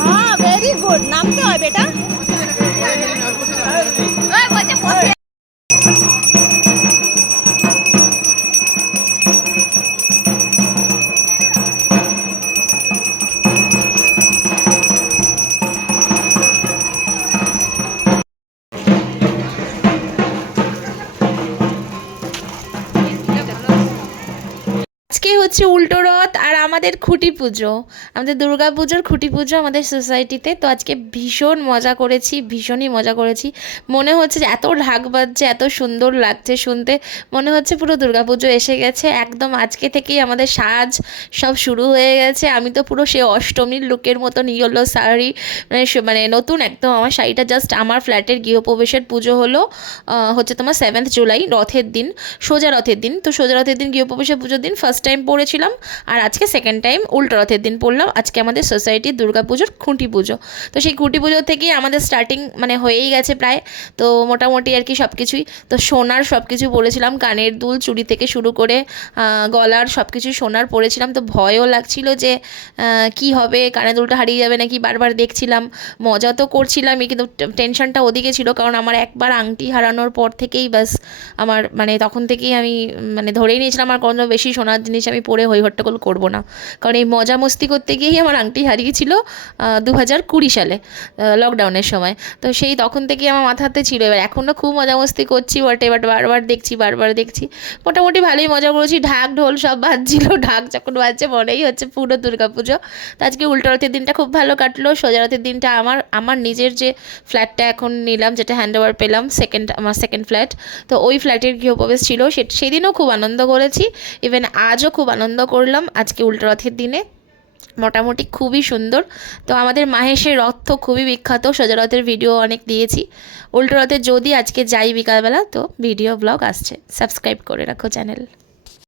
हाँ very good नामते হয় बेटा আজকে হচ্ছে উল্টো রথ আর আমাদের খুঁটি পুজো, আমাদের দুর্গা পুজোর খুঁটি পুজো আমাদের সোসাইটিতে। তো আজকে ভীষণ মজা করেছি, ভীষণই মজা করেছি। মনে হচ্ছে যে এত ঢাক বাজছে, এত সুন্দর লাগছে শুনতে, মনে হচ্ছে পুরো দুর্গা পুজো এসে গেছে একদম। আজকে থেকেই আমাদের সাজ সব শুরু হয়ে গেছে। আমি তো পুরো সে অষ্টমীর লুকের মতো ইয়েলো শাড়ি, মানে নতুন একদম। আমার শাড়িটা জাস্ট আমার ফ্ল্যাটের গৃহপ্রবেশের পুজো হলো হচ্ছে তোমার 7th জুলাই, রথের দিন, সোজা রথের দিন। তো সোজা রথের দিন গৃহপ্রবেশের পুজোর দিন ফার্স্ট টাইম পড়েছিলাম, আর আজকে সেকেন্ড টাইম উল্টো রথের দিন পড়লাম। আজকে আমাদের সোসাইটির দুর্গা পুজোর খুঁটি পুজো। তো সেই খুঁটি পুজো থেকেই আমাদের স্টার্টিং মানে হয়েই গেছে প্রায়। তো মোটামুটি আর কি সব কিছুই তো সোনার সব কিছু পরেছিলাম, কানের দুল, চুড়ি থেকে শুরু করে গলার সব কিছু সোনার পরেছিলাম। তো ভয়ও লাগছিল যে কি হবে, কানের দুলটা হারিয়ে যাবে নাকি, বারবার দেখছিলাম। মজা তো করছিলামই, কিন্তু টেনশনটা ওদিকে ছিল, কারণ আমার একবার আংটি হারানোর পর থেকেই ব্যাস আমার মানে তখন থেকেই আমি মানে ধরেই নিয়েছিলাম আর কোনো বেশি সোনার জিনিস আমি পরে হই হট্টগোল করবো না। কারণ এই মজা মস্তি করতে গিয়েই আমার আংটি হারিয়েছিল 2020 সালে লকডাউনের সময়। তো সেই তখন থেকেই আমার মাথাতে ছিল। এবার এখনও খুব মজা মস্তি করছি বটে, বাট বারবার দেখছি। মোটামুটি ভালোই মজা করেছি, ঢাক ঢোল সব বাজছিল। ঢাক যখন বাজছে মনেই হচ্ছে পুরো দুর্গা পুজো। তো আজকে উল্টো রথের দিনটা খুব ভালো কাটলো। সোজা রথের দিনটা আমার নিজের যে ফ্ল্যাটটা এখন নিলাম, যেটা হ্যান্ড ওভার পেলাম, আমার সেকেন্ড ফ্ল্যাট, তো ওই ফ্ল্যাটের গৃহপ্রবেশ ছিল, সেদিনও খুব আনন্দ করেছি। ইভেন আজও খুব আনন্দ করলাম আজকে উল্টো রথের দিনে, মোটামুটি খুবই সুন্দর। তো আমাদের মাহেশের রথ তো খুবই বিখ্যাত, সোজা রথের ভিডিও অনেক দিয়েছি। উল্টো রথে যদি আজকে যাই বিকালবেলা, তো ভিডিও ব্লগ আসছে, সাবস্ক্রাইব করে রাখো চ্যানেল।